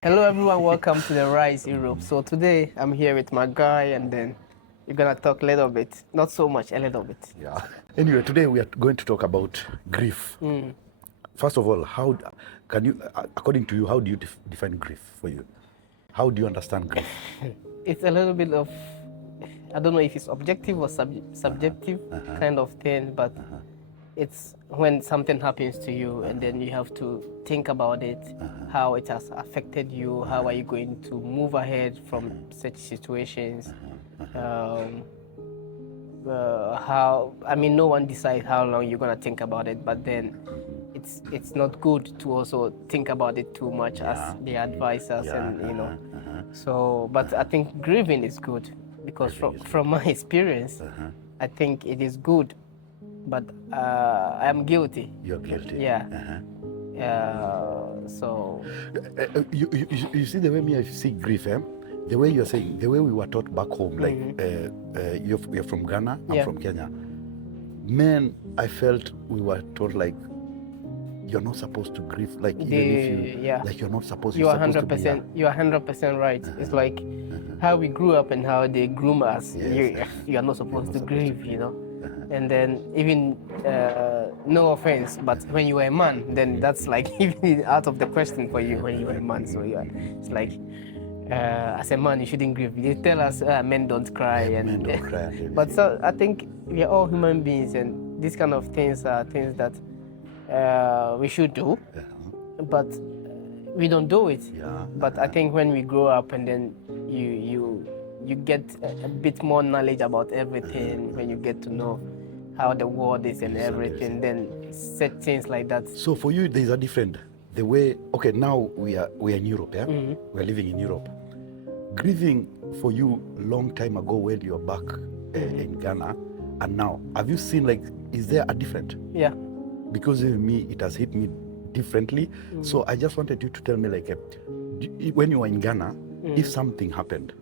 Hello everyone, welcome to the Rise Europe. So today I'm here with my guy and then we're gonna talk a little bit, not so much, a little bit. Yeah. Anyway, today we are going to talk about grief. First of all, how can you, according to you, how do you define grief for you? How do you understand grief? It's a little bit of, I don't know if it's objective or subjective kind of thing, but it's when something happens to you and then you have to think about it, how it has affected you, how are you going to move ahead from such situations. How I mean, no one decides how long you're gonna think about it, but then it's not good to also think about it too much as they advise us, and So, but I think grieving is good because from my experience, I think it is good, but I am guilty. You're guilty. Yeah. So You see the way me I see grief, the way you're saying, the way we were taught back home, like you're from Ghana, I'm from Kenya. Man, I felt we were taught like you're not supposed to grieve, like even if you, like you're not supposed. You are 100%. You are 100% right. It's like how we grew up and how they groom us. Yes. You are not supposed to grieve, you know. And then even no offense, but when you are a man, then that's like even out of the question for you when you are a man. So it's like as a man you shouldn't grieve. They tell us men don't cry, men don't cry. But so I think we are all human beings, and these kind of things are things that we should do, but we don't do it. But I think when we grow up and then you get a bit more knowledge about everything, when you get to know how the world is and everything, then set things like that. So for you, there's a different, the way, okay, now we are in Europe, yeah? We're living in Europe. Grieving for you long time ago when you were back in Ghana, and now, have you seen, like, is there a different? Yeah. Because of me, it has hit me differently. So I just wanted you to tell me, like, when you were in Ghana, if something happened,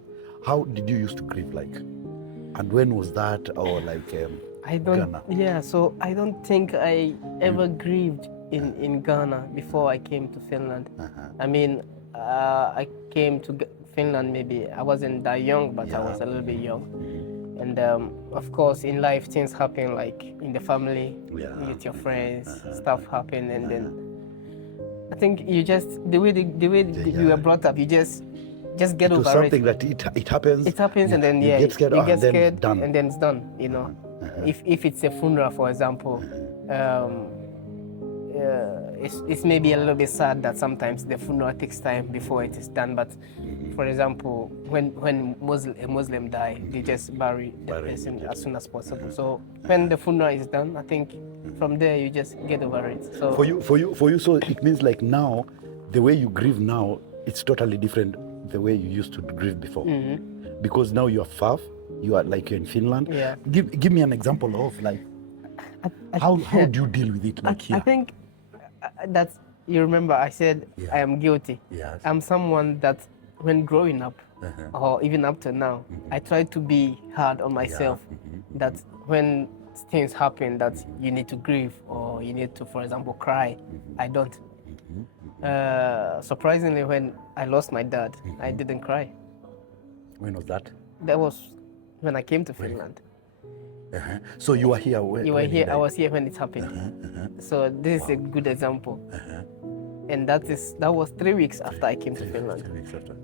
how did you used to grieve, like? And when was that, or like Ghana? Yeah, so I don't think I ever grieved in Ghana before I came to Finland. I mean, I came to Finland maybe, I wasn't that young, but I was a little bit young. And of course, in life, things happen, like in the family, with your friends, stuff happen, and then I think you just, the way you were brought up, you just get over it. Something that it happens. It happens, and then you get scared, and then it's done. You know, if it's a funeral, for example, it's maybe a little bit sad that sometimes the funeral takes time before it is done. But for example, when a Muslim die, they just bury the person as soon as possible. So when the funeral is done, I think from there you just get over it. So for you, so it means like now, the way you grieve now, it's totally different the way you used to grieve before, because now you are far, you're in Finland. Give me an example of like how do you deal with it, like here? I think that's, you remember I said I am guilty. Yes. I'm someone that when growing up or even up to now, I try to be hard on myself, that when things happen that you need to grieve or you need to, for example, cry, I don't. Surprisingly, when I lost my dad, I didn't cry. When was that? That was when I came to Finland. So you were here when you were here. I was here when it happened. So this is a good example. And that was 3 weeks after I came to Finland. 3 weeks after.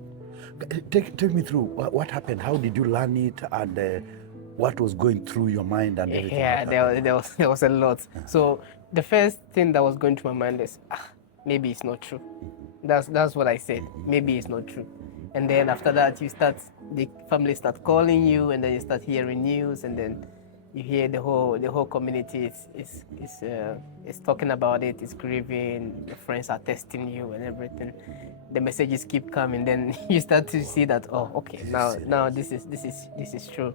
Take me through what happened. How did you learn it, and what was going through your mind and everything? Yeah, there was a lot. So the first thing that was going through my mind is, maybe it's not true. That's what I said. Maybe it's not true. And then after that, the family start calling you, and then you start hearing news, and then you hear the whole community is talking about it, is grieving. Your friends are testing you and everything. The messages keep coming. Then you start to see that, oh, okay, now this is true.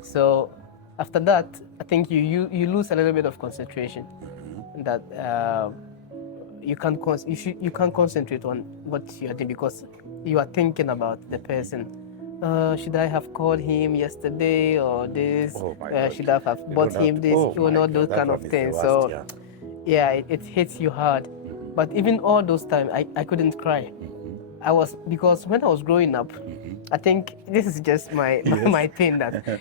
So after that, I think you lose a little bit of concentration. That you can't concentrate on what you are doing because you are thinking about the person. Should I have called him yesterday or this? Should I have bought him this? Those kind of things. So yeah, it hits you hard. But even all those times, I couldn't cry. because when I was growing up, I think this is just my my thing that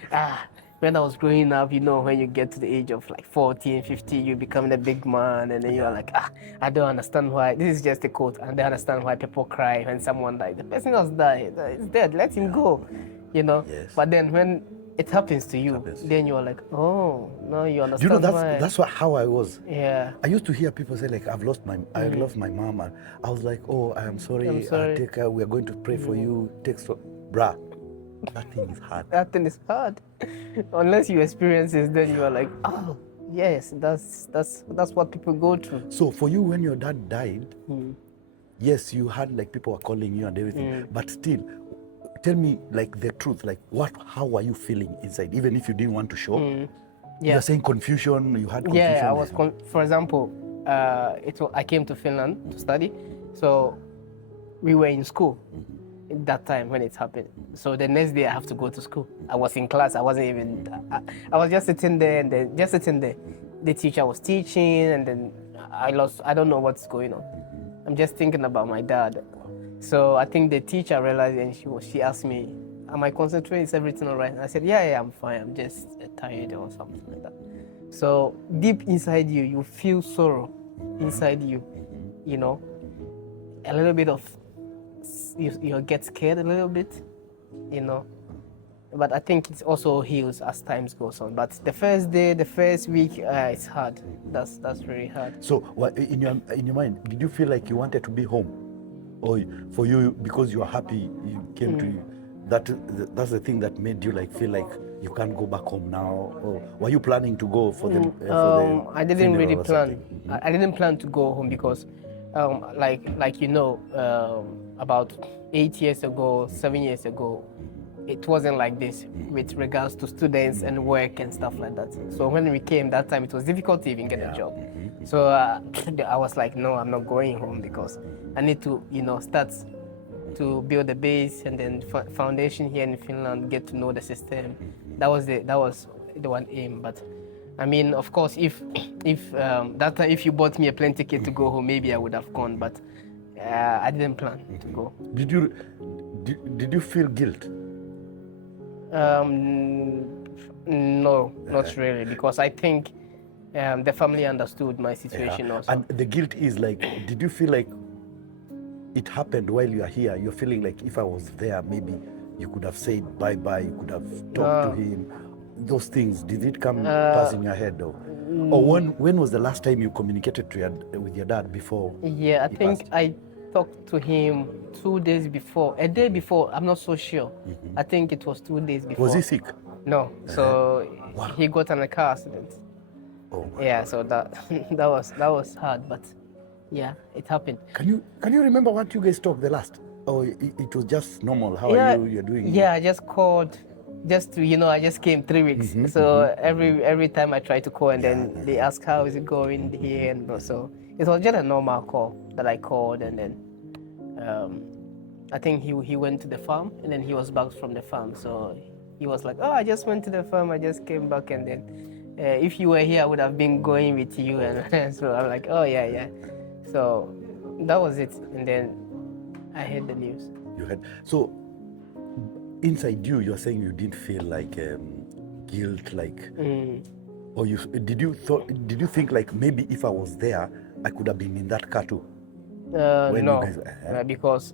when I was growing up, when you get to the age of like 14, 15, you become a big man, and then you're like, I don't understand why. This is just a quote. I don't understand why people cry when someone died. The person has died. It's dead. Let him go. Yes. But then when it happens to you, then you're like, oh, no, you understand You know, why. that's how I was. Yeah. I used to hear people say like, I lost my mom, and I was like, oh, I am sorry. I'm sorry. Take care. We are going to pray for you. Bruh, that thing is hard. That thing is hard. Unless you experience it, then you are like, oh, yes, that's what people go through. So for you, when your dad died, yes, you had like people were calling you and everything, but still, tell me like the truth, like how were you feeling inside, even if you didn't want to show? You're saying confusion. You had confusion. Yeah, I was. For example, I came to Finland to study, so we were in school at that time when it happened. So the next day I have to go to school. I was in class. I wasn't even. I was just sitting there, and then just sitting there. The teacher was teaching, and then I don't know what's going on. I'm just thinking about my dad. So I think the teacher realized, and she asked me, am I concentrating? Is everything all right? And I said, yeah, I'm fine. I'm just tired or something like that. So deep inside you, you feel sorrow inside you, a little bit of, you get scared a little bit, But I think it also heals as time goes on. But the first day, the first week, it's hard. That's really hard. So in your mind, did you feel like you wanted to be home? Or for you, because you are happy, you came to that's the thing that made you like feel like you can't go back home now? Or were you planning to go for the I didn't really plan. I didn't plan to go home because about 8 years ago, 7 years ago, it wasn't like this with regards to students and work and stuff like that. So when we came that time, it was difficult to even get a job. So I was like, no, I'm not going home because I need to, start to build a base and then foundation here in Finland, get to know the system. That was the one aim. But I mean, of course, if that time, if you bought me a plane ticket to go home, maybe I would have gone. But I didn't plan to go. Did you feel guilt? No, not really, because I think the family understood my situation also. And the guilt is like, did you feel like it happened while you are here? You're feeling like if I was there, maybe you could have said bye-bye, you could have talked to him. Those things, did it come pass in your head though? Or when was the last time you communicated with your dad before? Yeah, I think I talked to him 2 days before, a day before, I'm not so sure. I think it was 2 days before. Was he sick? No, so he got in a car accident. Oh. Yeah, so that was hard, but yeah, it happened. Can you remember what you guys talked the last? Or it was just normal? How are you? You're doing? Yeah, I just called, just to I just came 3 weeks. So every time I try to call, and then they ask how is it going here, and so it was just a normal call that I called, and then I think he went to the farm, and then he was back from the farm. So he was like, oh, I just went to the farm, I just came back, and then if you were here, I would have been going with you. And so I'm like, oh yeah. So that was it, and then I heard the news. You had so inside you're saying you didn't feel like guilt, like, or did you think like maybe if I was there, I could have been in that car too? No, because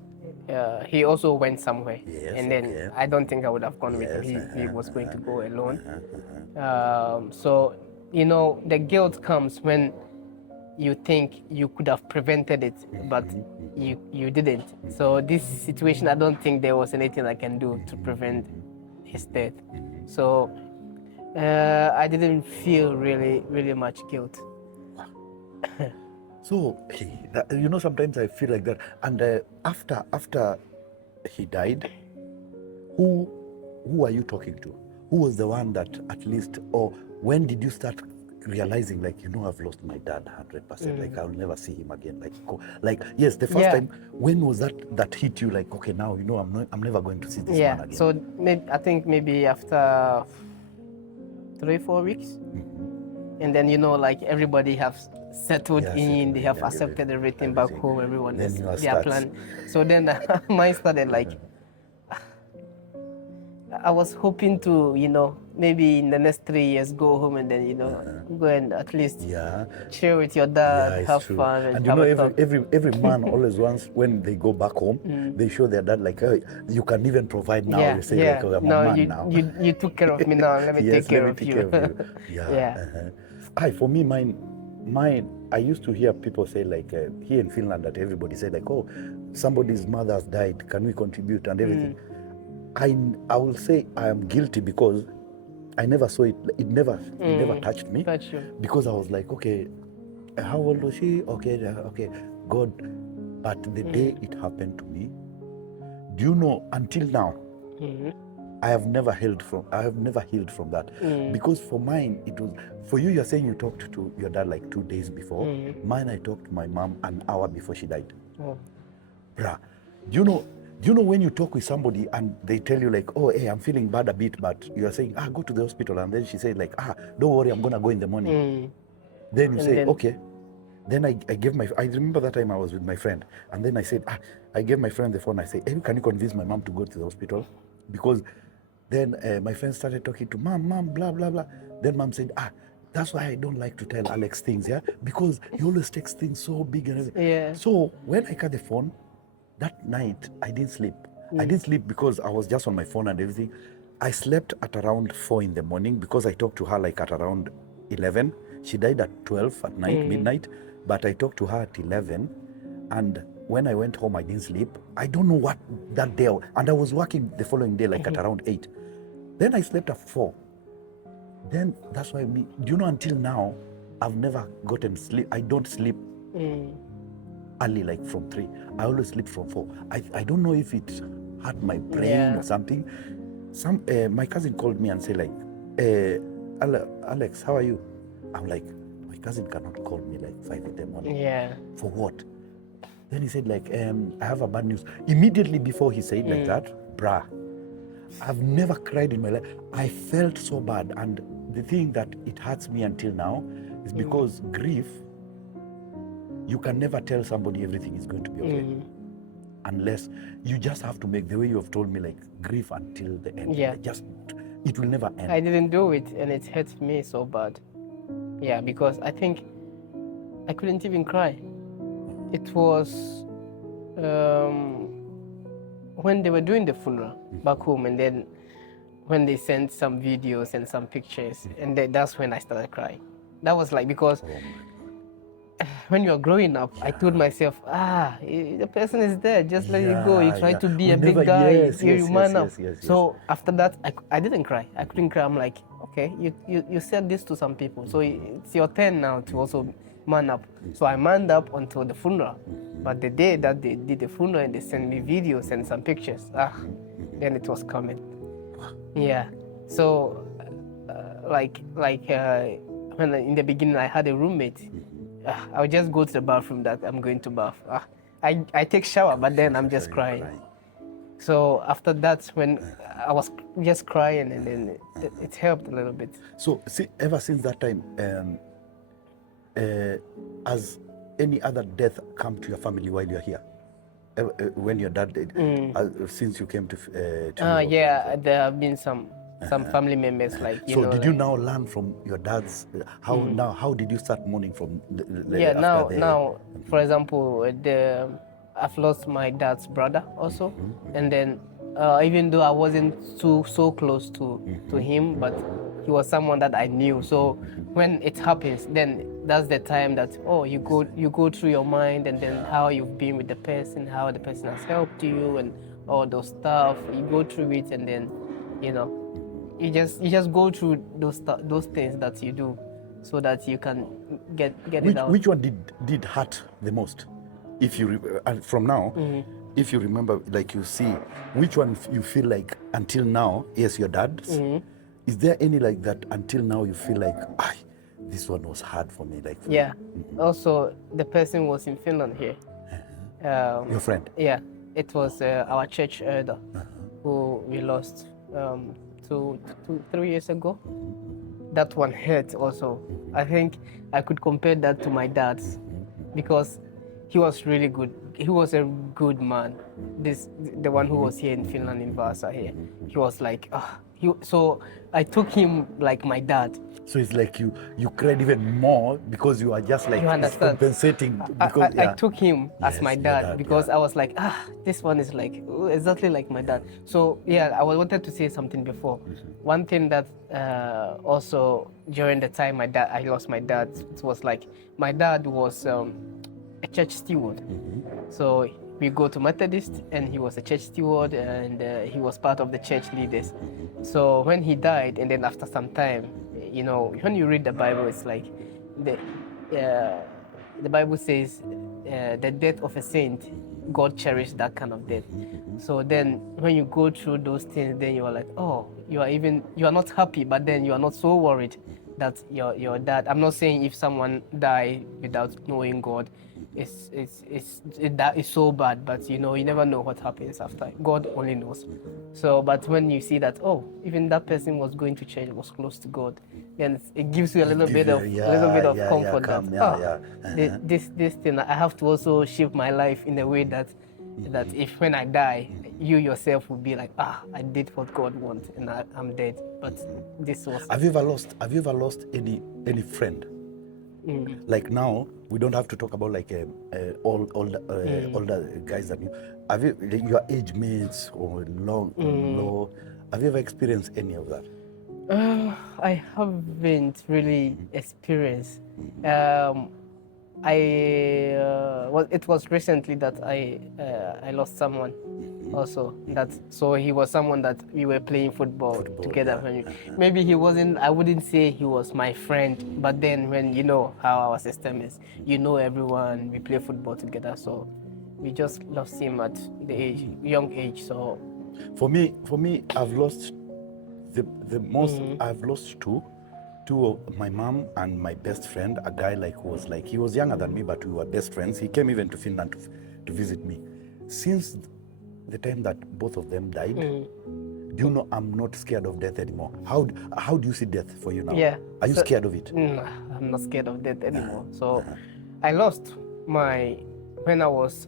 he also went somewhere, and then I don't think I would have gone with him. He was going to go alone. So the guilt comes when you think you could have prevented it, but you didn't. So this situation, I don't think there was anything I can do to prevent his death. So I didn't feel really much guilt. So sometimes I feel like that. And after he died, who are you talking to? Who was the one that at least, or when did you start realizing like, I've lost my dad 100%, like I'll never see him again, like yes, the first time, when was that hit you, like, okay, now I'm never going to see this man again? So I think maybe after 3-4 weeks, and then like everybody has settled Yeah, in, settled they in have and accepted everything back everything. home, everyone Then is yours their starts. plan. So then mine started like, I was hoping to, maybe in the next 3 years go home and then, go and at least Yeah. chill with your Yeah, dad, it's have true. fun and And you have know, a every talk. every every man always wants when they go back home, they show their dad like, oh, you can even provide now. Yeah, You say like, yeah. oh, I'm a No, man you, now. you you took care of me now. Let me take Yes, let care me of take you. care of you. Yeah. Yeah. For me, mine. I used to hear people say like here in Finland that everybody say like, oh, somebody's mother has died. Can we contribute and everything? I will say I am guilty because I never saw it. It never touched me. Touch you. Because I was like, okay, how old was she? Okay, okay, God. But the day it happened to me, do you know? Until now, I have never healed from that. Because for mine, it was for you. You're saying you talked to your dad like 2 days before. Mine, I talked to my mom an hour before she died. Oh. Bruh, do you know when you talk with somebody and they tell you like, oh, hey, I'm feeling bad a bit, but you are saying, go to the hospital, and then she said like, don't worry, I'm gonna go in the morning. Then you And say, then- okay. Then I remember that time I was with my friend, and then I said, I gave my friend the phone. I said, hey, can you convince my mom to go to the hospital? Because then my friend started talking to mom, blah, blah, blah. Then mom said, that's why I don't like to tell Alex things, yeah? Because he always takes things so big and everything. Yeah. So when I cut the phone, that night I didn't sleep. I didn't sleep because I was just on my phone and everything. I slept at around 4 in the morning because I talked to her like at around 11. She died at 12 at night, midnight. But I talked to her at 11. And when I went home, I didn't sleep. I don't know what that day. And I was working the following day like at around 8. Then I slept at 4. Then that's why do you know, until now, I've never gotten sleep. I don't sleep early like from 3. I always sleep from 4. I don't know if it hurt my brain or something. My cousin called me and said like, Alex, how are you? I'm like, my cousin cannot call me like 5 in the morning. Yeah. For what? Then he said like, I have a bad news. Immediately before he said like that, bruh, I've never cried in my life. I felt so bad. And the thing that it hurts me until now is because grief, you can never tell somebody everything is going to be okay. Unless you just have to make the way you have told me, like grief until the end. Yeah. It will never end. I didn't do it, and it hurt me so bad. Yeah, because I think I couldn't even cry. It was when they were doing the funeral back home, and then when they sent some videos and some pictures, and that's when I started crying. That was like, because when you're growing up, I told myself, the person is there, just let it go. You try to be a big guy, you man up. So after that, I didn't cry. I couldn't cry. I'm like, okay, you said this to some people, so it's your turn now to also man up. So I manned up until the funeral. But the day that they did the funeral and they sent me videos and some pictures, then it was coming. Yeah. So, when in the beginning I had a roommate, I would just go to the bathroom that I'm going to bath. I take shower, but then I'm just crying. So after that, when I was just crying, and then it helped a little bit. So ever since that time, has any other death come to your family while you're here? When your dad died, since you came to Europe? Yeah, there have been some family members, like So did you now learn from your dad's? How did you start mourning from? Now, for example, I've lost my dad's brother also, and then even though I wasn't so close to him, but he was someone that I knew. So when it happens, then that's the time that you go through your mind, and then how you've been with the person, how the person has helped you, and all those stuff. You go through it, and then you just go through those things that you do, so that you can get it out. Which one did hurt the most? If you from now, if you remember, like you see, which one you feel like until now? Yes, your dad's. Is there any like that until now you feel like, this one was hard for me? Like Also, the person was in Finland here. Your friend? Yeah, it was our church elder who we lost 3 years ago. that one hurt also. I think I could compare that to my dad's, because he was really good. He was a good man. The one who was here in Finland, in Vasa here. He was like, so I took him like my dad. So it's like you cried even more because you are just like You understand? compensating because I took him as Yes, my your dad dad, because yeah. I was like, this one is like exactly like my dad. So yeah, I wanted to say something before. One thing that also during the time I lost my dad, it was like my dad was a church steward. So we go to Methodist, and he was a church steward, and he was part of the church leaders. So when he died, and then after some time, when you read the Bible, it's like the the Bible says the death of a saint, God cherished that kind of death. So then when you go through those things, then you are like, oh, you are not happy, but then you are not so worried that your dad. I'm not saying if someone die without knowing God, that is so bad, but you never know what happens after. God only knows. So but when you see that, oh, even that person was going to church, was close to God, then it gives you a little bit of comfort that this thing, I have to also shape my life in a way that if when I die, you yourself will be like, I did what God wants, and I'm dead. But this was. Have you ever lost any friend? Like now, we don't have to talk about like older guys that you have. Your age mates or low. Have you ever experienced any of that? I haven't really experienced. It was recently that I lost someone also. So he was someone that we were playing football together. Yeah. Maybe he wasn't. I wouldn't say he was my friend, but then when you know how our system is, everyone. We play football together, so we just lost him at young age. So for me, I've lost the most. I've lost two of my mom and my best friend, a guy he was younger than me, but we were best friends. He came even to Finland to visit me. Since the time that both of them died, do you know I'm not scared of death anymore? How do you see death for you now? Yeah. Are you scared of it? I'm not scared of death anymore. So I lost when I was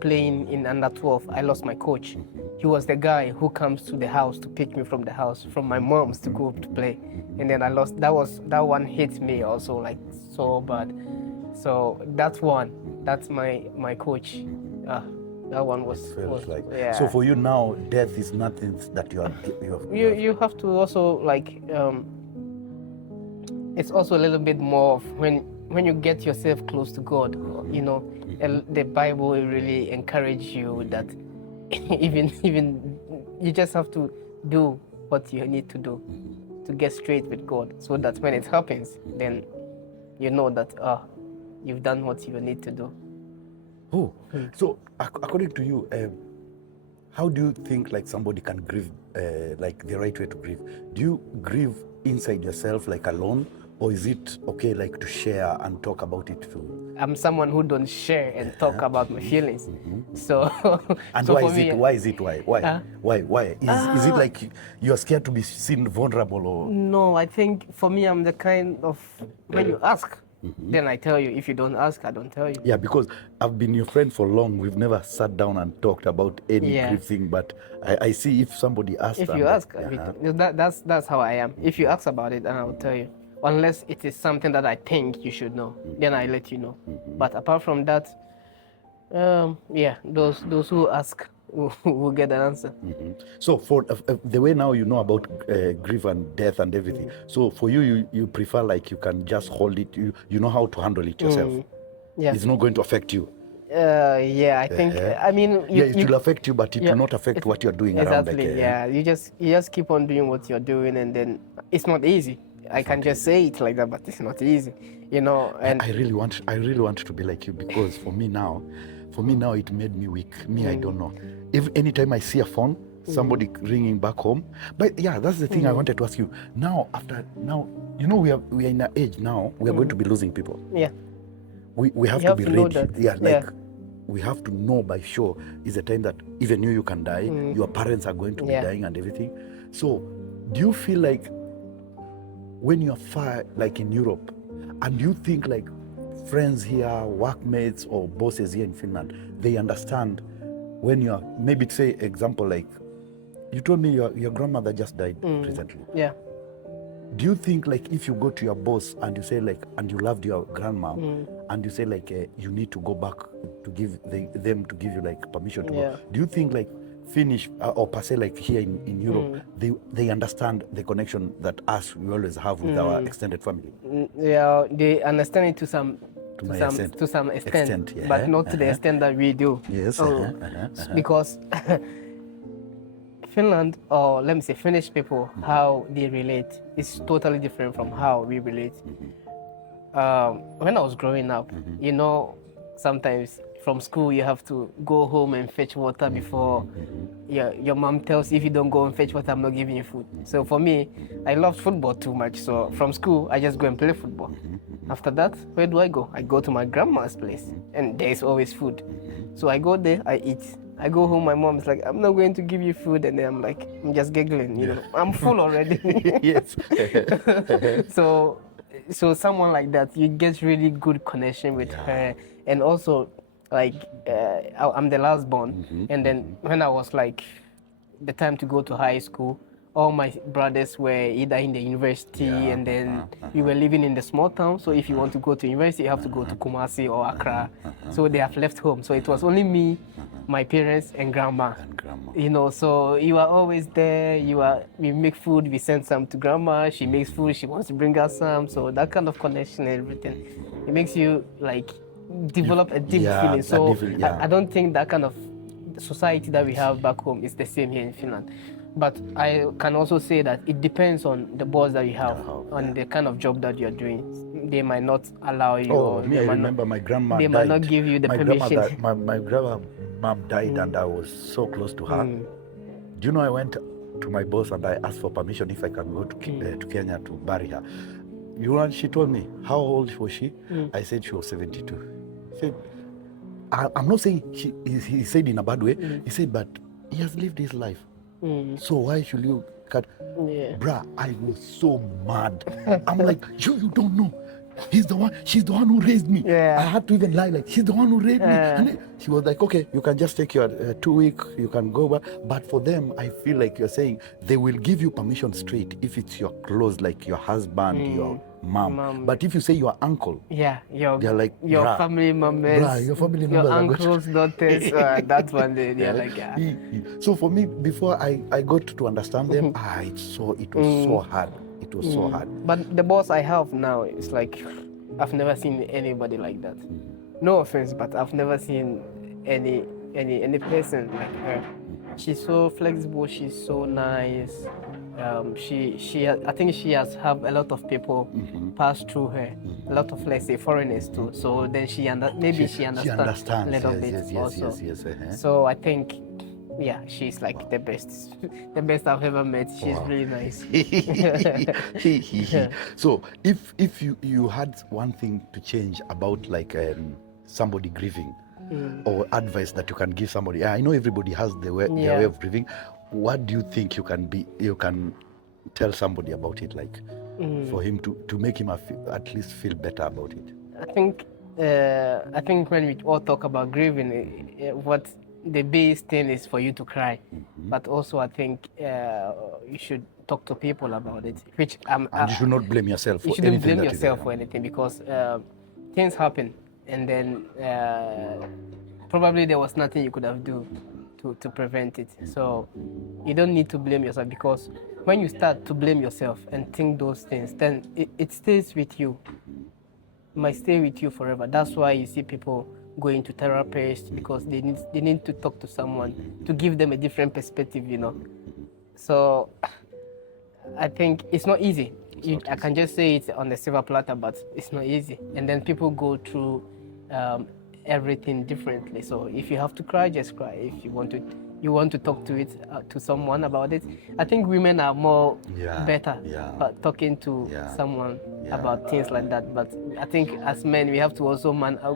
playing in under 12, I lost my coach. He was the guy who comes to the house to pick me from the house, from my mom's, to go to play. And then I lost. That one hit me also like so bad. So that's my coach. That one was like. Yeah. So for you now, death is nothing that you have to also like. It's also a little bit more of when you get yourself close to God. The Bible will really encourage you that even you just have to do what you need to do to get straight with God, so that when it happens, then you know that you've done what you need to do. Oh, so according to you, how do you think like somebody can grieve, like the right way to grieve? Do you grieve inside yourself, like alone, or is it okay like to share and talk about it too? I'm someone who don't share and talk about my feelings. So and so why for is me, it? Why is it? Why? Is it like you're scared to be seen vulnerable or? No, I think for me, I'm the kind of, when you ask, then I tell you. If you don't ask, I don't tell you. Yeah, because I've been your friend for long. We've never sat down and talked about any grief thing, but I see if somebody asks. If you ask, that's how I am. If you ask about it, then I will tell you. Unless it is something that I think you should know, then I let you know. But apart from that, those who ask will get the answer. So for the way now you know about grief and death and everything, so for you prefer like you can just hold it, you know how to handle it yourself. Yeah. It's not going to affect you. I think I mean it will affect you, but it will not affect what you're doing around. Exactly. You just keep on doing what you're doing, and then it's not easy. I can just say it like that, but it's not easy, And I really want to be like you, because for me now it made me weak. I don't know. If anytime I see a phone, somebody ringing back home, but yeah, that's the thing I wanted to ask you. Now, we are in an age now we are going to be losing people. Yeah. We have to be ready. We have to know by sure is the time that even you can die. Your parents are going to be dying and everything. So, do you feel like when you're far, like in Europe, and you think like friends here, workmates or bosses here in Finland, they understand when you're, maybe say example, like you told me your grandmother just died recently. Yeah. Do you think like if you go to your boss and you say like, and you loved your grandma, and you say like you need to go back to give them to give you like permission to go, do you think like Finnish or per se like here in Europe, they understand the connection that us we always have with our extended family? Yeah, they understand it to some extent, yeah. but not to the extent that we do. Yes. Because Finland, or let me say Finnish people, how they relate is totally different from how we relate. When I was growing up, you know, sometimes from school you have to go home and fetch water before your mom tells you, if you don't go and fetch water, I'm not giving you food. So for me, I loved football too much. So from school, I just go and play football. After that, where do I go? I go to my grandma's place, and there's always food. So I go there, I eat. I go home, my mom's like, I'm not going to give you food. And then I'm like, I'm just giggling, you know, I'm full already. Yes. So someone like that, you get really good connection with her. And also, like, I'm the last born. And then when I was like, the time to go to high school, all my brothers were either in the university, and then we were living in the small town. So if you want to go to university, you have to go to Kumasi or Accra. So they have left home. So it was only me, my parents, and grandma. You know, so you are always there. We make food, we send some to grandma. She makes food, she wants to bring us some. So that kind of connection and everything, it makes you like develop a deep feeling. So I don't think that kind of society that we have back home is the same here in Finland. But I can also say that it depends on the boss that you have, on the kind of job that you're doing. They might not allow you. Oh, I remember my grandma They died. might not give you the permission. My grandma mom died and I was so close to her. Do you know, I went to my boss and I asked for permission if I can go to Kenya to bury her. You know, she told me, how old was she? I said she was 72. He said, I'm not saying he said in a bad way. He said, but he has lived his life. So why should you cut? Bruh, I was so mad. I'm like, you don't know. She's the one who raised me. I had to even lie like, she's the one who raised me. And then she was like, okay, you can just take your 2 week, you can go back. But for them, I feel like you're saying they will give you permission straight if it's your close, like your husband, your mom. But if you say your uncle, they're like, your family members, your family your members, uncles, daughters, that one, they're like, So for me, before I got to understand them, it was so hard. It was so hard. But the boss I have now, it's like, I've never seen anybody like that. No offense, but I've never seen any person like her. She's so flexible. She's so nice. I think she has have a lot of people pass through her. A lot of, let's say, foreigners too. So then she understands a little bit also. Yes. So I think, she's like the best I've ever met. She's really nice. So if you had one thing to change about like somebody grieving, or advice that you can give somebody, I know everybody has their way of grieving. What do you think you can tell somebody about it, like for him to make him at least feel better about it? I think when we all talk about grieving, what the base thing is for you to cry, but also I think you should talk to people about it. Which and you should not blame yourself. You shouldn't blame yourself for anything, because things happen, and then probably there was nothing you could have done to prevent it. So you don't need to blame yourself, because when you start to blame yourself and think those things, then it stays with you. It might stay with you forever. That's why you see people going to therapists, because they need to talk to someone to give them a different perspective, you know. So I think it's not easy. I can just say it on the silver platter, but it's not easy. And then people go through everything differently. So if you have to cry, just cry. If you want to talk to someone about it. I think women are more better but talking to someone about things like that. But I think as men, we have to also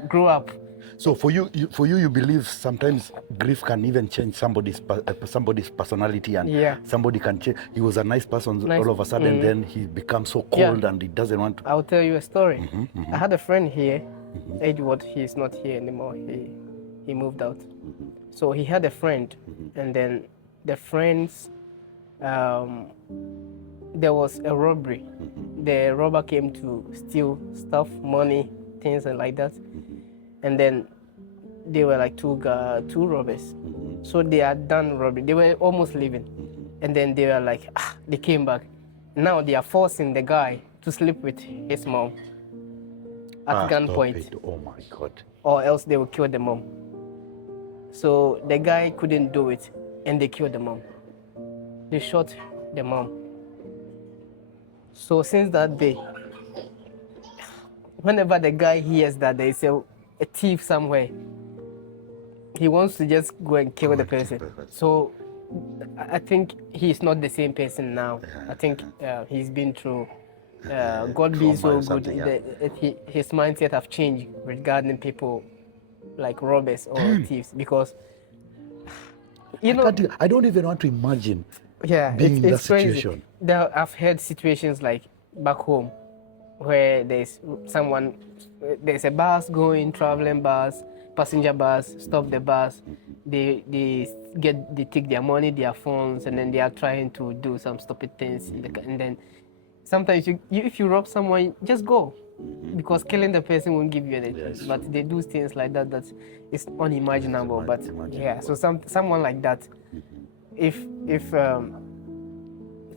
grow up So for you, you believe sometimes grief can even change somebody's personality, and Yeah. somebody can change. He was a nice person, Nice. all of a sudden, then he becomes so cold, and he doesn't want to. I'll tell you a story. I had a friend here, Edward. He's not here anymore. He moved out. So he had a friend, and then the friends, there was a robbery. The robber came to steal stuff, money, things, and like that. And then they were like two robbers. So they had done robbery. They were almost leaving, and then they were like, they came back. Now they are forcing the guy to sleep with his mom at gunpoint. Oh my God! Or else they will kill the mom. So the guy couldn't do it, and they killed the mom. They shot the mom. So since that day, whenever the guy hears that there is a thief somewhere, he wants to just go and kill the person. So I think he's not the same person now. I think he's been through, God being so good, his mindset have changed regarding people like robbers or thieves, because I don't even want to imagine it's being in that situation. Crazy. I've heard situations like back home where there's a bus going, traveling bus, passenger bus, stop the bus, they take their money, their phones, and then they are trying to do some stupid things, and then sometimes if you rob someone, just go, because killing the person won't give you anything. Yes. But they do things like that is unimaginable. But yeah, so someone like that, if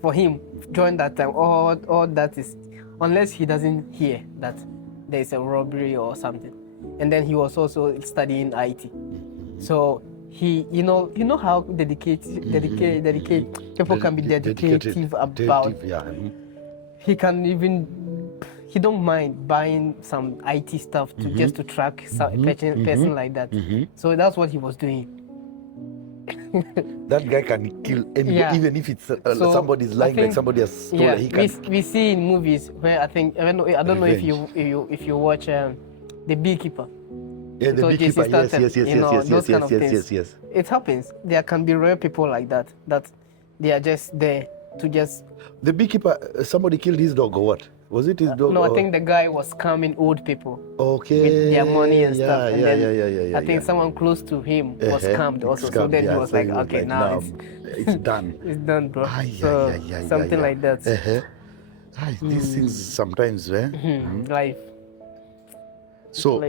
for him during that time, all that is, unless he doesn't hear that there is a robbery or something, and then he was also studying IT, so he, you know how dedicated people can be dedicative about. He can even, he don't mind buying some IT stuff to just to track a person like that. So that's what he was doing. That guy can kill anybody, even if it's somebody's lying, like somebody has stolen. He can. We see in movies where I don't know if you watch The Beekeeper. Yeah, The Beekeeper. Yes. It happens. There can be rare people like that they are just there to just. The Beekeeper. Somebody killed his dog or what? Was it his dog? No, I think the guy was scamming old people. Okay. With their money and stuff. And then I think someone close to him was scammed also. So then he was like, okay, now it's done. It's done, bro. Something like that. These things sometimes, life. So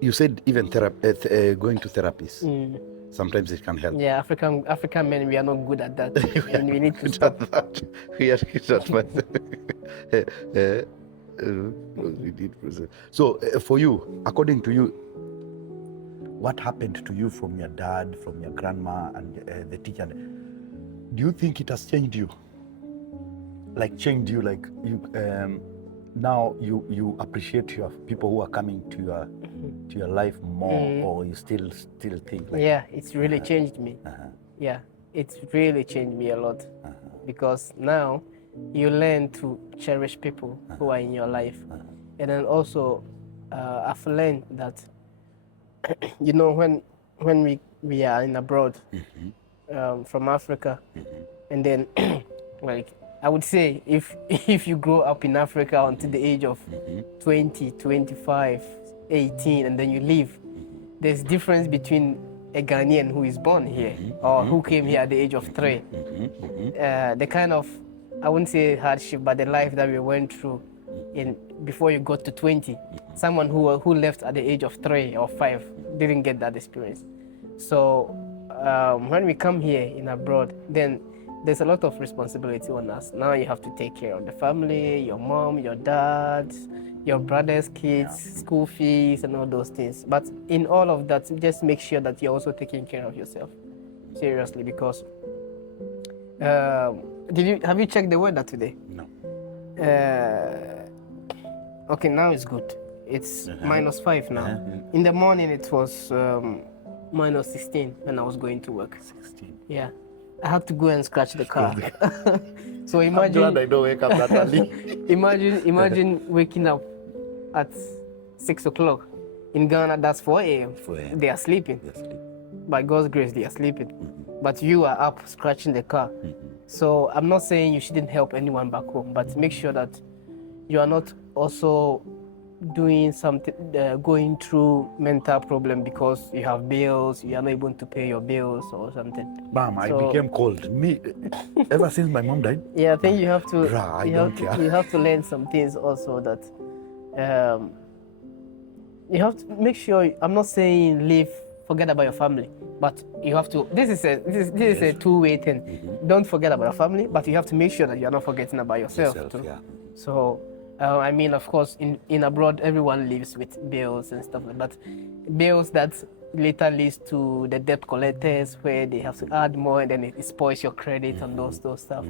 you said even going to therapists. Sometimes it can help. Yeah, African men, we are not good at that. And we need to stop that. We are good at that. So for you, according to you, what happened to you from your dad, from your grandma, and the teacher? Do you think it has changed you? Like you now you appreciate your people who are coming to your life more, or you still think like? Yeah, it's really changed me. Yeah, it's really changed me a lot, because now you learn to cherish people who are in your life. And then also I've learned that when we are in abroad, from Africa, and then like I would say if you grow up in Africa until the age of 20, 25, 18, and then you leave, there's difference between a Ghanaian who is born here or who came here at the age of 3. The kind of, I wouldn't say hardship, but the life that we went through before you got to 20. Someone who left at the age of 3 or 5 didn't get that experience. So when we come here in abroad, then there's a lot of responsibility on us. Now you have to take care of the family, your mom, your dad, your brother's kids, school fees, and all those things. But in all of that, just make sure that you're also taking care of yourself. Seriously, because have you checked the weather today? No. Okay, now it's good. It's -5 now. In the morning it was -16 when I was going to work. 16. Yeah. I had to go and scratch the car. So imagine. I'm glad I don't wake up that early. imagine waking up at 6 o'clock In Ghana, that's 4 a.m. 4 a.m. They are sleeping. They're asleep. By God's grace, they are sleeping. But you are up scratching the car. So I'm not saying you shouldn't help anyone back home, but make sure that you are not also doing something, going through mental problem because you have bills, you are not able to pay your bills or something. Mom, I So- became cold. Me, ever since my mom died, Yeah, I think you have to. Bruh, I you don't have, care. You have to learn some things also that. You have to make sure. I'm not saying leave, forget about your family, but you have to. This is a two-way thing. Don't forget about your family, but you have to make sure that you're not forgetting about yourself too. yeah. So, I mean, of course, in abroad, everyone lives with bills and stuff like that. But bills that later leads to the debt collectors where they have to add more and then it spoils your credit and those stuff.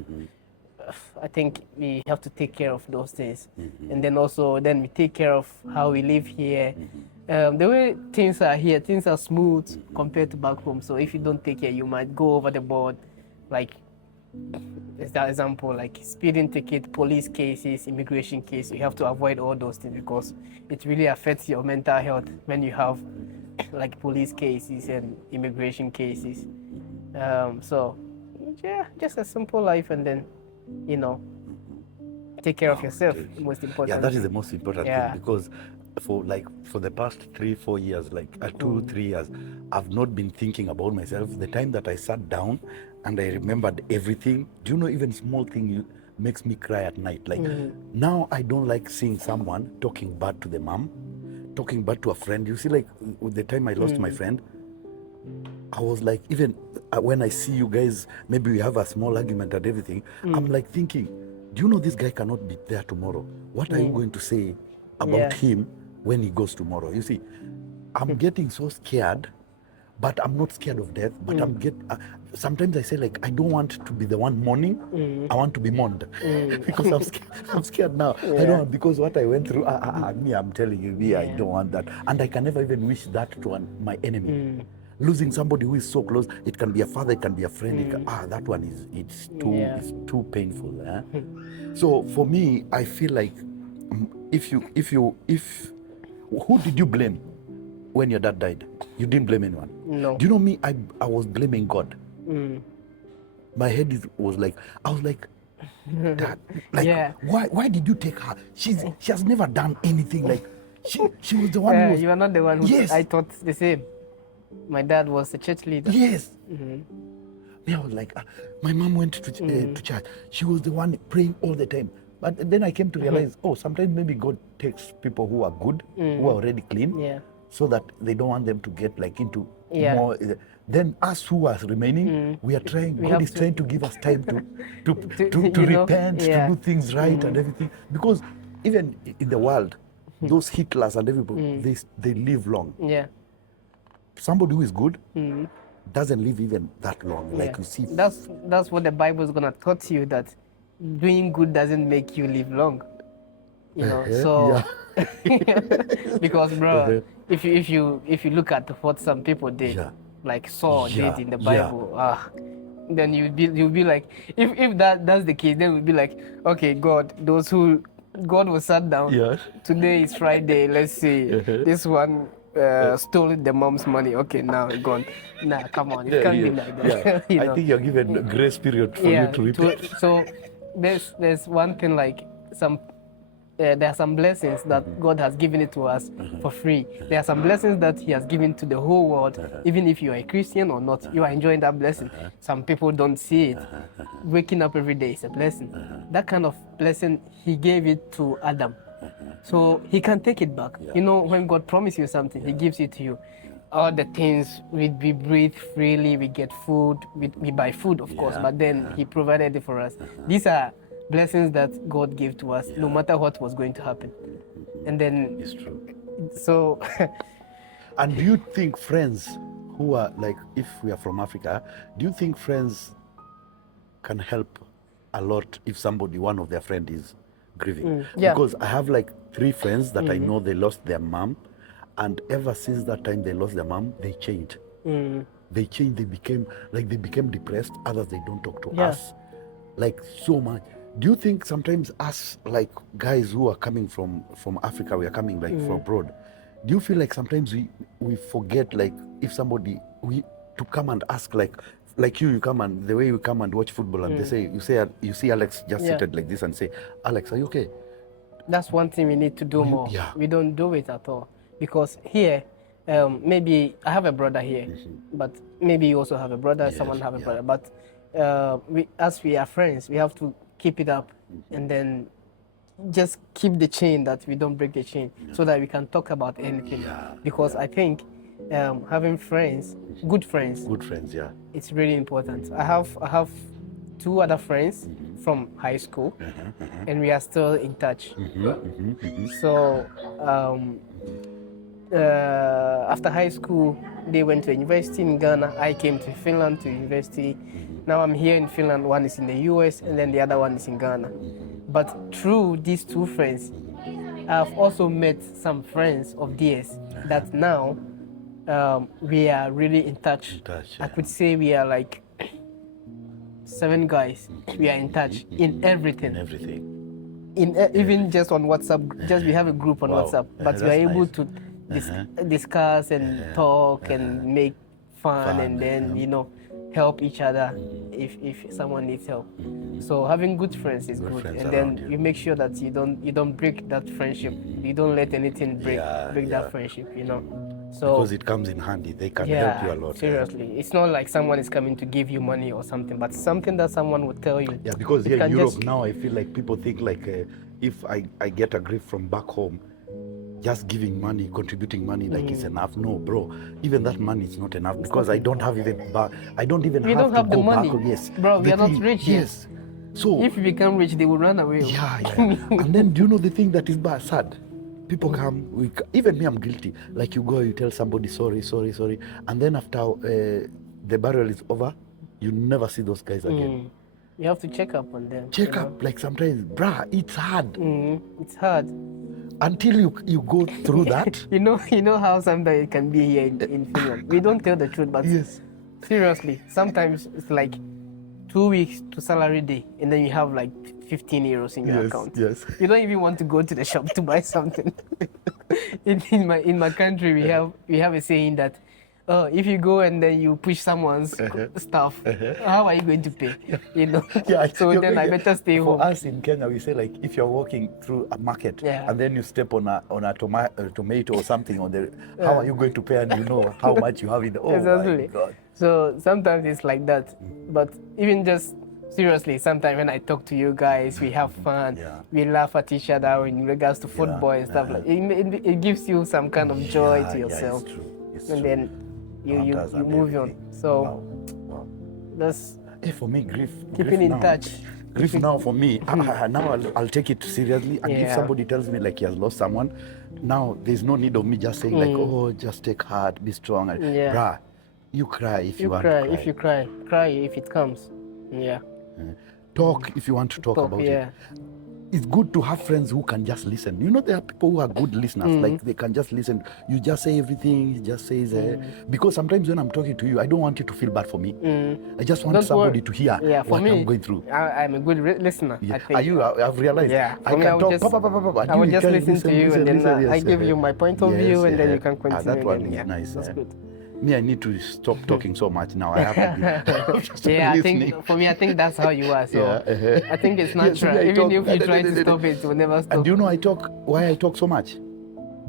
I think we have to take care of those things. And then also, then we take care of how we live here. The way things are here, things are smooth compared to back home. So if you don't take care, you might go over the board. Like, as that example, like speeding ticket, police cases, immigration case, you have to avoid all those things because it really affects your mental health when you have like police cases and immigration cases. So yeah, just a simple life and then, take care of yourself, the most important. Yeah, that is the most important Yeah. thing because for the past 3-4 years, like 2-3 years, I've not been thinking about myself. The time that I sat down and I remembered everything, do you know, even small thing makes me cry at night. Like now I don't like seeing someone talking bad to the mom, talking bad to a friend. You see, like with the time I lost my friend, I was like, even when I see you guys, maybe we have a small argument and everything, I'm like thinking, do you know this guy cannot be there tomorrow? What are you going to say about him when he goes tomorrow? You see, I'm getting so scared, but I'm not scared of death. But sometimes I say, like, I don't want to be the one mourning. I want to be mourned because I'm scared now. I don't want, because what I went through. Me, I'm telling you, I don't want that, and I can never even wish that to my enemy. Losing somebody who is so close, it can be a father, it can be a friend. That one it's too painful. So for me, I feel like who did you blame when your dad died? You didn't blame anyone. No. Do you know me? I was blaming God. My head was like, I was like, Dad, like, why did you take her? She has never done anything. Like, she was the one who was. You are not the one who. Yes. I thought the same. My dad was a church leader. Yes. Me, I was like, my mom went to church. She was the one praying all the time. But then I came to realize, sometimes maybe God takes people who are good, who are already clean, so that they don't want them to get like into more. Then us who are remaining, we are trying. God is trying to give us time to repent, to do things right and everything. Because even in the world, those Hitlers and everybody, they live long. Yeah. Somebody who is good doesn't live even that long. Like you see, that's what the Bible is gonna taught you, that doing good doesn't make you live long. So because bro, if you look at what some people did, like Saul did in the Bible, then you'll be like, if that's the case, then we'll be like, okay, God was sat down. Today is Friday. Let's see, this one stole the mom's money. Okay, now gone. Nah, come on, it can't be like that. I think you're given a grace period for you to repent. So there's one thing, like there are some blessings that God has given it to us for free. There are some blessings that He has given to the whole world. Even if you are a Christian or not, you are enjoying that blessing. Some people don't see it. Waking up every day is a blessing. That kind of blessing, He gave it to Adam. So He can take it back. When God promises you something, He gives it to you. All the things, we breathe freely, we get food, we buy food, of course, but then He provided it for us. These are blessings that God gave to us, no matter what was going to happen. And then It's true. So and do you think friends who are like, if we are from Africa, do you think friends can help a lot if one of their friend is grieving? Because I have like 3 friends that I know they lost their mom, and ever since that time they lost their mom, they changed. They changed. They became depressed. Others, they don't talk to us like so much. Do you think sometimes us, like guys who are coming from Africa, we are coming like from abroad, Do you feel like sometimes we forget, like, if somebody to come and ask, like you come and the way you come and watch football and you see Alex just seated like this and say, Alex, are you okay? That's one thing we need to do more. Yeah. We don't do it at all. Because here, maybe I have a brother here, but maybe you also have a brother, someone have a brother. But as we are friends, we have to keep it up and then just keep the chain, that we don't break the chain, so that we can talk about anything. Because I think having friends, good friends, it's really important. I have 2 other friends from high school, and we are still in touch. So after high school, they went to university in Ghana. I came to Finland to university. Now I'm here in Finland. One is in the US, and then the other one is in Ghana. But through these 2 friends, I've also met some friends of theirs that now we are really in touch. I could say we are like 7 guys. We are in touch in everything. Even just on WhatsApp. Just we have a group on WhatsApp, but we are able to discuss and talk and make fun and then help each other if someone needs help. So having good friends is good, and then you make sure that you don't break that friendship. You don't let anything break that friendship. So because it comes in handy, they can help you a lot. Seriously, it's not like someone is coming to give you money or something, but something that someone would tell you. Yeah, because here in Europe now, I feel like people think like if I get a grief from back home, just giving money, contributing money, like it's enough. No, bro. Even that money is not enough, because I don't have even back. I don't even we have don't to have go the money. back. Yes, bro. We are not rich. Yes. So if we become rich, they will run away. Yeah. And then do you know the thing that is bad, sad? People come. Even me, I'm guilty. Like you go, you tell somebody sorry, and then after the burial is over, you never see those guys again. You have to check up on them. Check up, like sometimes, bruh, it's hard. It's hard. Until you go through that. you know how sometimes it can be here in Finland. We don't tell the truth, but seriously, sometimes it's like 2 weeks to salary day, and then you have like 15 euros in your account. Yes. You don't even want to go to the shop to buy something. in my country, we have a saying that, if you go and then you push someone's stuff, how are you going to pay? So then I better stay home. For us in Kenya, we say, like, if you're walking through a market and then you step on a tomato or something on the, how are you going to pay? And you know how much you have in the. Oh exactly. My God. So sometimes it's like that. But even just seriously, sometimes when I talk to you guys, we have fun. We laugh at each other in regards to football and stuff like. It gives you some kind of joy to yourself. It's true. It's and true. Then you move on. So that's for me, grief. Keeping in touch. Grief now for me, now I'll take it seriously. And if somebody tells me like he has lost someone, now there's no need of me just saying like, oh, just take heart, be strong. And, bruh, you cry if you want to cry. If you cry if it comes. Talk if you want to talk about it. It's good to have friends who can just listen. You know, there are people who are good listeners. Like they can just listen. You just say everything. He just says because sometimes when I'm talking to you, I don't want you to feel bad for me. I just want somebody to hear what I'm going through. I'm a good listener. I think. Are you? I've realized. I can talk. I will just listen to you, and then I give you my point of view, and then you can continue. That one is nice. That's good. Me, I need to stop talking so much now. I have to be I think for me, I think that's how you are. So I think it's natural. Even if you try to stop it will never stop. And do you know why I talk so much?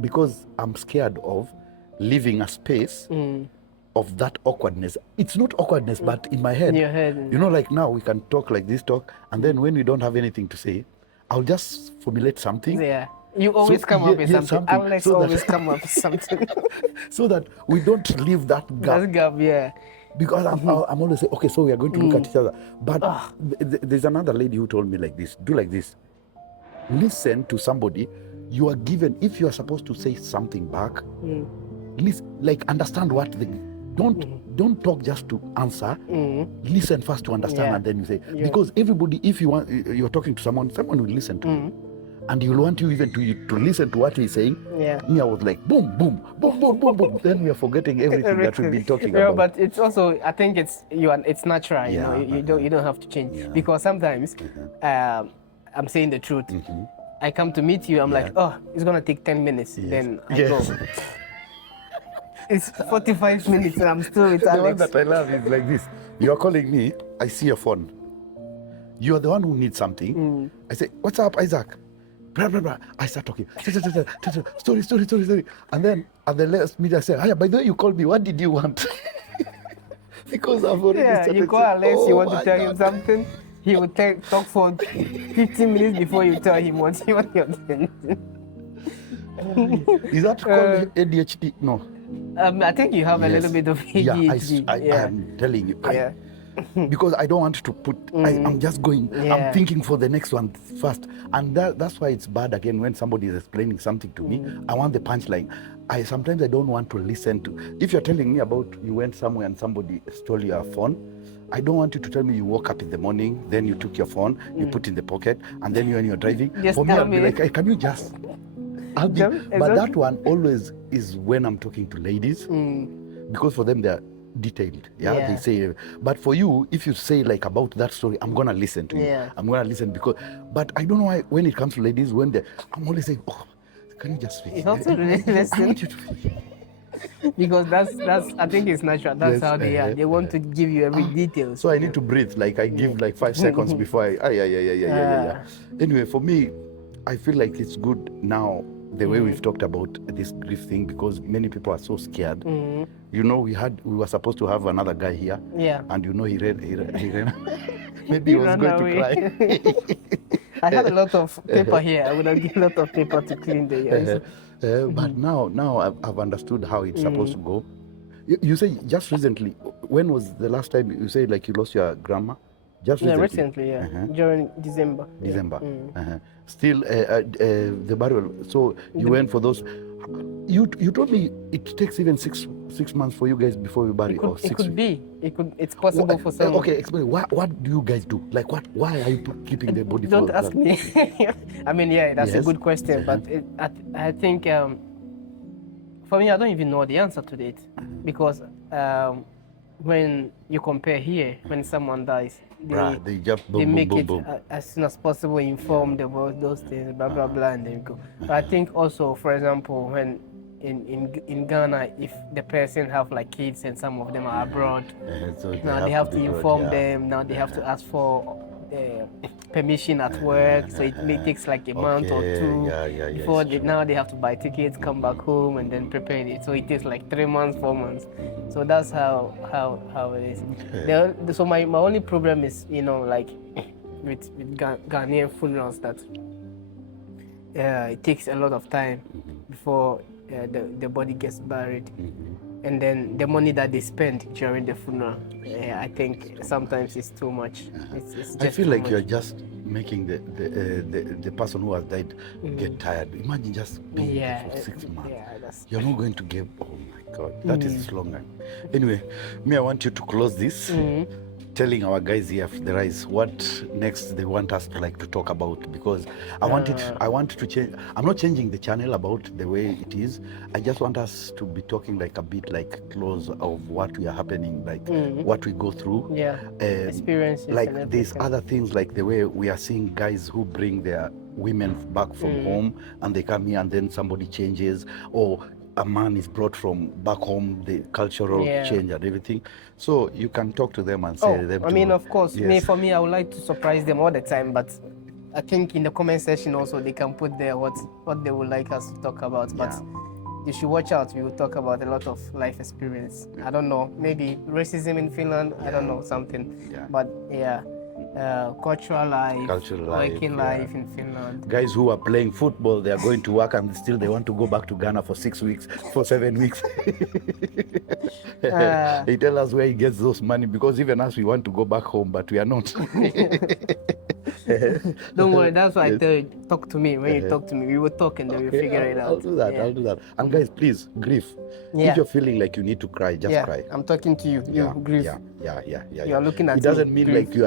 Because I'm scared of leaving a space of that awkwardness. It's not awkwardness, but in my head. In your head. You know, like now we can talk like this talk, and then when we don't have anything to say, I'll just formulate something. You always come up with something. Alex always come up with something. So that we don't leave that gap. That gap, Because I'm always saying, okay, so we are going to look at each other. But there's another lady who told me like this, do like this. Listen to somebody. You are given, if you are supposed to say something back, listen, like understand what they, don't talk just to answer. Listen first to understand and then you say. Because everybody, if you're talking to someone will listen to you. And he'll want you even to listen to what he's saying. Me, I was like, boom, boom, boom, boom, boom, boom. Then we are forgetting everything that we've been talking about. But it's also, I think it's natural. You know, you don't have to change because sometimes I'm saying the truth. I come to meet you, I'm like, oh, it's gonna take 10 minutes. Yes. Then I Yes. go. It's 45 minutes and I'm still with The one Alex. that I love is like this. You are calling me, I see your phone. You are the one who needs something. I say, what's up, Isaac? Blah, blah, blah. I start talking. Story. And then at the last minute, I say, by the way, you called me. What did you want? Because I've already started. You call saying, Alex, you want to my tell him God. something. He will talk for 15 minutes before you tell him what you're doing. Is that called ADHD? No. I think you have a little bit of ADHD. I am telling you. Yeah. Because I don't want to put, I'm just going, I'm thinking for the next one first. And that's why it's bad again when somebody is explaining something to me. I want the punchline. Sometimes I don't want to listen to, if you're telling me about you went somewhere and somebody stole your phone, I don't want you to tell me you woke up in the morning, then you took your phone, you put in the pocket, and then when you're driving, Just for me, tell I'll be me. like, hey, can you just, but that one always is when I'm talking to ladies, because for them they're detailed. They say, but for you, if you say like about that story, I'm gonna listen to you. I'm gonna listen because, but I don't know why when it comes to ladies, when I'm always saying, oh, can you just finish? You have to really I listen. want you to finish. Because that's I think it's natural. That's Yes, how they are. They want to give you every detail. So I need to breathe. Like I give like 5 seconds before yeah. Anyway, for me, I feel like it's good now the way we've talked about this grief thing because many people are so scared. You know, we were supposed to have another guy here. Yeah. And you know he ran. Maybe he was ran going away. to cry. I had a lot of paper here. I would have given a lot of paper to clean the ears. But now I've understood how it's supposed to go. You say just recently, when was the last time you say like you lost your grandma? Just recently? Yeah. During December. December. Yeah. Still the burial. So you went for those. You told me it takes even six months for you guys before you bury. It could be. It's possible for some. Okay, explain. What do you guys do? Like what? Why are you keeping the body? Don't ask me. I mean, that's a good question, but I think for me, I don't even know the answer to it because when you compare here, when someone dies, they make it as soon as possible, inform them about those things, blah blah blah, and then go. But I think also, for example, when in Ghana, if the person have like kids and some of them are abroad, so now they have to inform them. Now they have to ask for permission at work, so it takes like a month or two before now they have to buy tickets, come back home, and then prepare it. So it takes like 3 months, 4 months. So that's how it is. So my only problem is, like with Ghanaian funerals that it takes a lot of time before the body gets buried. And then the money that they spend during the funeral, I think sometimes it's too much. It's just I feel like much. you're just making the person who has died get tired. Imagine just being there for 6 months. You're not going to give. Oh my God, that is longer. Anyway, I want you to close this. Telling our guys here the rise what next they want us to talk about, because I want to change. I'm not changing the channel about the way it is. I just want us to be talking a bit close of what we are happening, what we go through, experiences, like these other things, like the way we are seeing guys who bring their women back from home and they come here and then somebody changes, or a man is brought from back home, the cultural change and everything. So you can talk to them and say them. I mean, of course, for me, I would like to surprise them all the time, but I think in the comment section also they can put there what they would like us to talk about. But you should watch out. We will talk about a lot of life experience. I don't know, maybe racism in Finland. I don't know, something. But cultural life, working life in Finland. Guys who are playing football, they are going to work and still they want to go back to Ghana for 6 weeks, for 7 weeks. He tell us where he gets those money, because even us, we want to go back home, but we are not. Don't worry, that's why I tell you, talk to me. When you talk to me, we will talk and then we'll figure it out. I'll do that. And guys, please, grieve. If you're feeling like you need to cry, just cry. I'm talking to you. You grieve. You are looking at me. It doesn't mean like you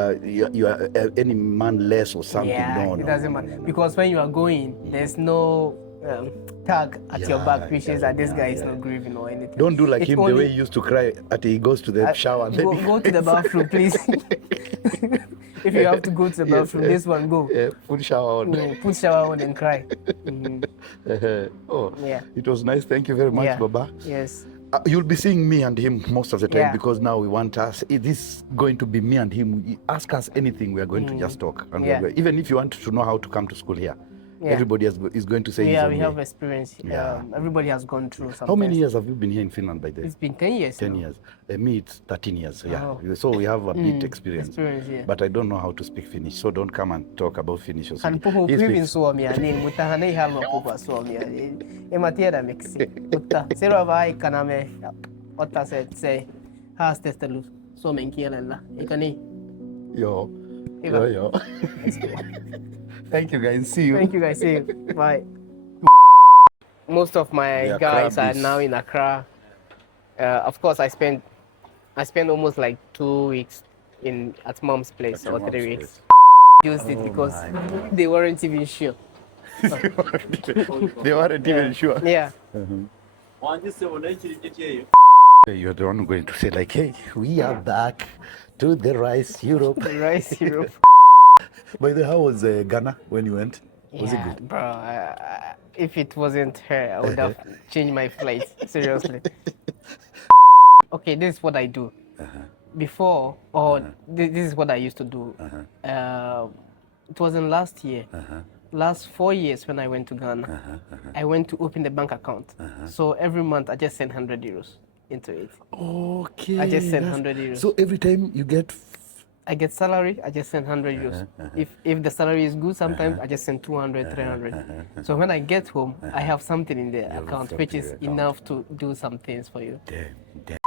are any man less or something. No, it doesn't matter. Because when you are going, there's no tag at your back, which is that this guy is not grieving or anything. Don't do like him the way he used to cry at he goes to the shower and then go to the bathroom, please. If you have to go to the bathroom, this one go. Put shower on. Put shower on and cry. Oh, Yeah. it was nice. Thank you very much, Yeah. Baba. Yes. You'll be seeing me and him most of the time Yeah. because now we want us. It is going to be me and him. Ask us anything, we are going to just talk. And Yeah. even if you want to know how to come to school here, Yeah. everybody is going to say his Yeah, own we way. have experience. Yeah. Everybody has gone through something. How many years have you been here in Finland by then? It's been 10 years 10 now. years. Me, it's 13 years. Yeah. Oh. So we have a bit experience. Experience, yeah. But I don't know how to speak Finnish, so don't come and talk about Finnish. Kan puhuu hyvin suomea, niin, mutta hän ei halua puhua suomea. En mä tiedä miksi. Mutta seuraava aikana me ottaa se haastattelu suomen kielellä, eikö niin? Yo. Hyvä. Yo. Thank you guys. See you. Thank you guys. See you. Bye. Most of my guys are now in Accra. Of course, I spent almost like 2 weeks at mom's place, or 3 weeks. Used it because they weren't even sure. They weren't even sure. Yeah. You're the one going to say like, hey, we are back to the rice Europe. The rice Europe. By the way, how was Ghana when you went? Was it good? Bro, if it wasn't her, I would have changed my flight. Seriously. Okay, this is what I do. Before, this is what I used to do. It wasn't last year. Last 4 years when I went to Ghana, I went to open the bank account. So every month I just send 100 euros into it. Okay. I just send 100 euros. So every time you get... I get salary, I just send 100 euros. If the salary is good, sometimes I just send 200, 300. So when I get home, I have something in the account which is enough to do some things for you. Damn.